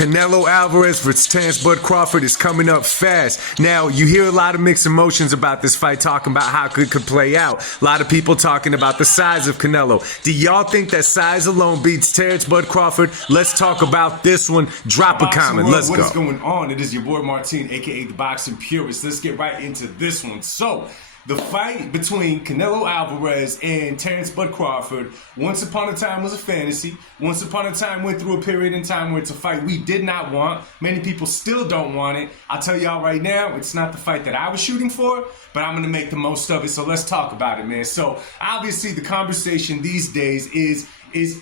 Canelo Alvarez versus Terence Bud Crawford is coming up fast. Now, you hear a lot of mixed emotions about this fight, talking about how it could play out. A lot of people talking about the size of Canelo. Do y'all think that size alone beats Terence Bud Crawford? Let's talk about this one. Drop a comment. Let's go. What is going on? It is your boy Martin, aka the Boxing Purist. Let's get right into this one. So, the fight between Canelo Alvarez and Terence Bud Crawford, once upon a time was a fantasy. Once upon a time went through a period in time where it's a fight we did not want. Many people still don't want it. I'll tell y'all right now, it's not the fight that I was shooting for, but I'm going to make the most of it. So let's talk about it, man. So obviously the conversation these days is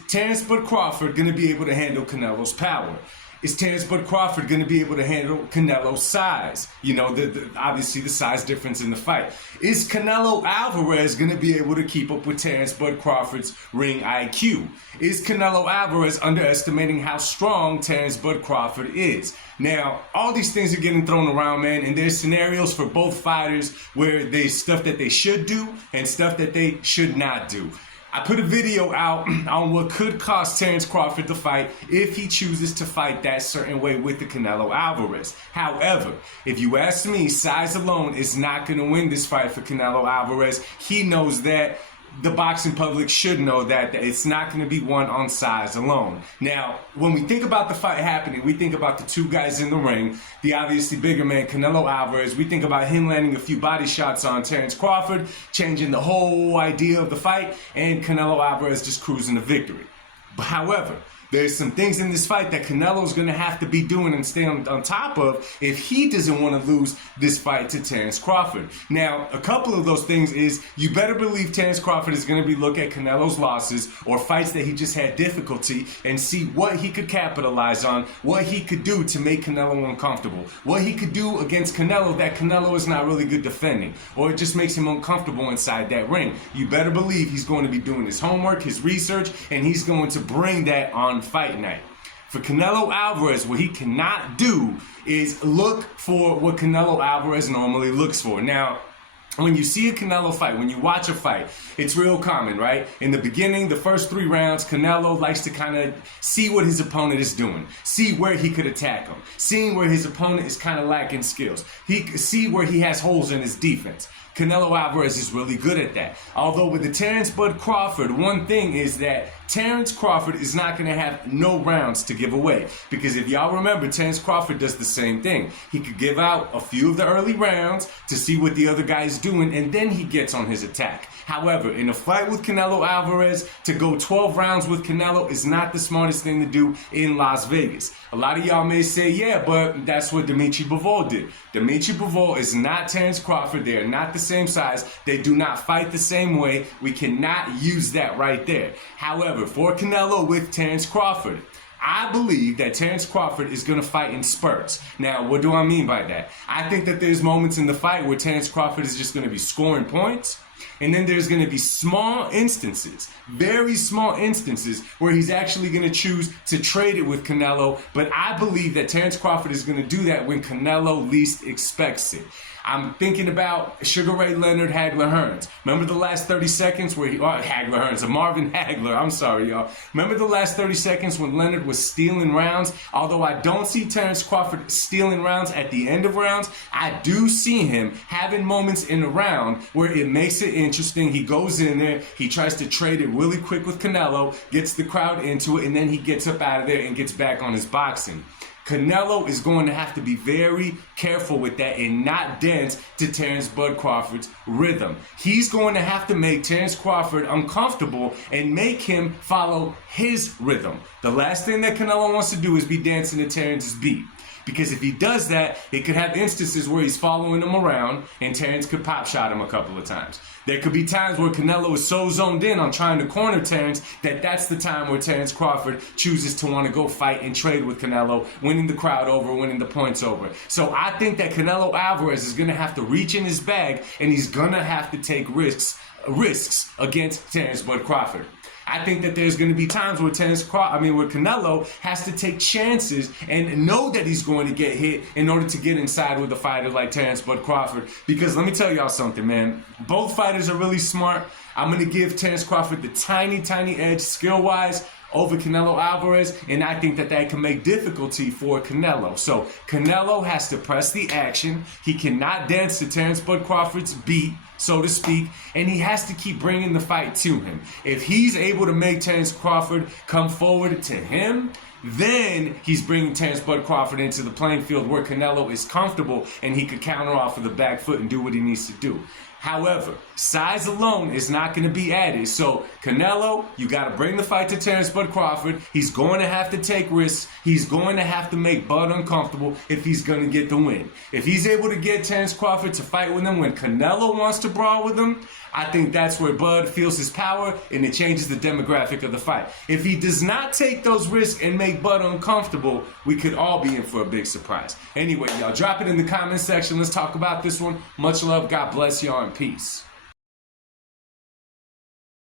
Terence Bud Crawford going to be able to handle Canelo's power? Is Terence Bud Crawford going to be able to handle Canelo's size? You know, obviously the size difference in the fight. Is Canelo Alvarez going to be able to keep up with Terence Bud Crawford's ring IQ? Is Canelo Alvarez underestimating how strong Terence Bud Crawford is? Now, all these things are getting thrown around, man, and there's scenarios for both fighters where there's stuff that they should do and stuff that they should not do. I put a video out on what could cost Terence Crawford the fight if he chooses to fight that certain way with the Canelo Alvarez. However, if you ask me, size alone is not going to win this fight for Canelo Alvarez. He knows that. The boxing public should know that it's not going to be won on size alone. Now, when we think about the fight happening, we think about the two guys in the ring, the obviously bigger man, Canelo Alvarez. We think about him landing a few body shots on Terence Crawford, changing the whole idea of the fight, and Canelo Alvarez just cruising to victory. But however, there's some things in this fight that Canelo's going to have to be doing and stay on top of if he doesn't want to lose this fight to Terence Crawford. Now, a couple of those things is you better believe Terence Crawford is going to be look at Canelo's losses or fights that he just had difficulty and see what he could capitalize on, what he could do to make Canelo uncomfortable, what he could do against Canelo that Canelo is not really good defending, or it just makes him uncomfortable inside that ring. You better believe he's going to be doing his homework, his research, and he's going to bring that on fight night. For Canelo Alvarez, what he cannot do is look for what Canelo Alvarez normally looks for. Now, when you see a Canelo fight, when you watch a fight, it's real common, right? In the beginning, the first 3 rounds, Canelo likes to kind of see what his opponent is doing, see where he could attack him, seeing where his opponent is kind of lacking skills, see where he has holes in his defense. Canelo Alvarez is really good at that. Although with the Terence Bud Crawford, one thing is that Terence Crawford is not going to have no rounds to give away. Because if y'all remember, Terence Crawford does the same thing. He could give out a few of the early rounds to see what the other guy is doing, and then he gets on his attack. However, in a fight with Canelo Alvarez, to go 12 rounds with Canelo is not the smartest thing to do in Las Vegas. A lot of y'all may say, yeah, but that's what Dimitri Bivol did. Dimitri Bivol is not Terence Crawford. They are not the same size. They do not fight the same way. We cannot use that right there. However, for Canelo with Terence Crawford, I believe that Terence Crawford is going to fight in spurts. Now, what do I mean by that? I think that there's moments in the fight where Terence Crawford is just going to be scoring points. And then there's going to be small instances, very small instances, where he's actually going to choose to trade it with Canelo. But I believe that Terence Crawford is going to do that when Canelo least expects it. I'm thinking about Sugar Ray Leonard, Hagler Hearns. Remember the last 30 seconds where Hagler Hearns, Marvin Hagler, I'm sorry, y'all. Remember the last 30 seconds when Leonard was stealing rounds? Although I don't see Terence Crawford stealing rounds at the end of rounds, I do see him having moments in the round where it makes it interesting. He goes in there, he tries to trade it really quick with Canelo, gets the crowd into it, and then he gets up out of there and gets back on his boxing. Canelo is going to have to be very careful with that and not dance to Terence Bud Crawford's rhythm. He's going to have to make Terence Crawford uncomfortable and make him follow his rhythm. The last thing that Canelo wants to do is be dancing to Terence's beat. Because if he does that, it could have instances where he's following him around and Terence could pop shot him a couple of times. There could be times where Canelo is so zoned in on trying to corner Terence that that's the time where Terence Crawford chooses to want to go fight and trade with Canelo, winning the crowd over, winning the points over. So I think that Canelo Alvarez is going to have to reach in his bag and he's going to have to take risks against Terence Bud Crawford. I think that there's going to be times where where Canelo has to take chances and know that he's going to get hit in order to get inside with a fighter like Terence Bud Crawford. Because let me tell y'all something, man. Both fighters are really smart. I'm going to give Terence Crawford the tiny edge skill-wise. over Canelo Alvarez, and I think that that can make difficulty for Canelo. So Canelo has to press the action. He cannot dance to Terence Bud Crawford's beat, so to speak, and he has to keep bringing the fight to him. If he's able to make Terence Crawford come forward to him, then he's bringing Terence Bud Crawford into the playing field where Canelo is comfortable and he could counter off with the back foot and do what he needs to do. However, size alone is not going to be added. So, Canelo, you got to bring the fight to Terence Bud Crawford. He's going to have to take risks. He's going to have to make Bud uncomfortable if he's going to get the win. If he's able to get Terence Crawford to fight with him when Canelo wants to brawl with him, I think that's where Bud feels his power and it changes the demographic of the fight. If he does not take those risks and make Bud uncomfortable, we could all be in for a big surprise. Anyway, y'all, drop it in the comment section. Let's talk about this one. Much love. God bless y'all and peace.